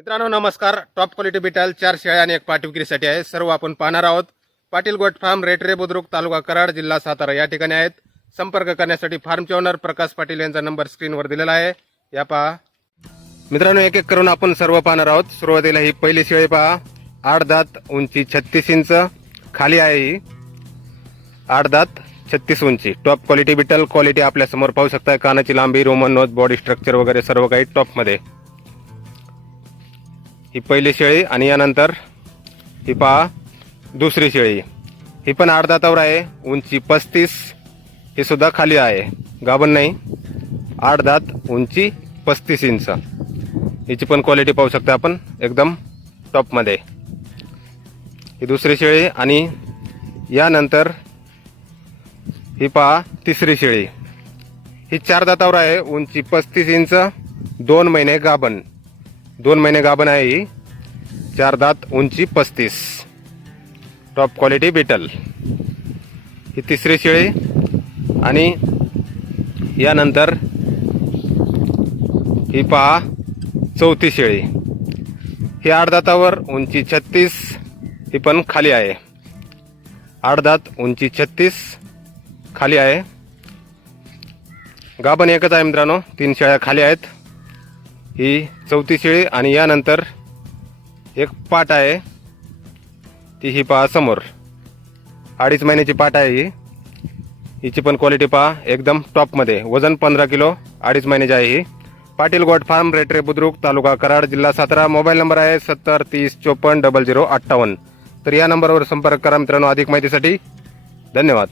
मित्रांनो नमस्कार. Top quality Beetal चार शेळ्या आणि एक पाटी विक्रीसाठी आहे. सर्व आपण पाहणार आहोत. पाटील गोट फार्म रेटरे बुद्रुक तालुका कराड जिल्हा सातारा या ठिकाणी आहेत. संपर्क करण्यासाठी फार्मचे ओनर प्रकाश पाटील यांचा नंबर स्क्रीनवर दिलेला आहे. या पहा. मित्रांनो एक एक करून आपण सर्व पाहणार आहोत. सुरुवातीला ही पहिली शेळी पहा. आठ दात उंची छत्तीस इंच. खाली आहे ही. आठ दात छत्तीस उंची. टॉप क्वालिटी बिटल क्वालिटी आपल्यासमोर पाहू शकता कानाची लांबी रोमन नोज बॉडी स्ट्रक्चर वगैरे सर्व काही टॉपमध्ये. ही पहिली शेळी आणि यानंतर ही पहा दुसरी शेळी. ही पण आठ दातावर आहे उंची पस्तीस ही सुद्धा खाली आहे. गाभण नाही आठ दात उंची पस्तीस इंच. हिची पण क्वालिटी पाहू शकता आपण एकदम टॉपमध्ये ही दुसरी शेळी आणि यानंतर ही पहा तिसरी शेळी. ही चार दातावर आहे उंची पस्तीस इंच दोन महिने गाभण. दोन महिने गाभण आहे ही. चार दात उंची पस्तीस. टॉप क्वालिटी बिटल ही तिसरी शेळी. आणि यानंतर ही पहा चौथी शेळी. ही आठ दातावर उंची छत्तीस ही पण खाली आहे. आठ दात उंची छत्तीस खाली आहे. गाभण एकच आहे मित्रांनो तीन शेळ्या खाली आहेत. ही चौथी शेळी आणि यानंतर एक पाट आहे. ती ही पहा समोर. अडीच महिन्याची पाट आहे ही. हिची पण क्वालिटी पहा एकदम टॉपमध्ये वजन पंधरा किलो अडीच महिन्याची आहे ही. पाटील गोट फार्म रेटरे बुद्रुक तालुका कराड जिल्हा सातारा. मोबाईल नंबर आहे सत्तर तीस चोपन्न डबल झिरो अठ्ठावन्न. तर या नंबरवर संपर्क करा मित्रांनो अधिक माहितीसाठी. धन्यवाद.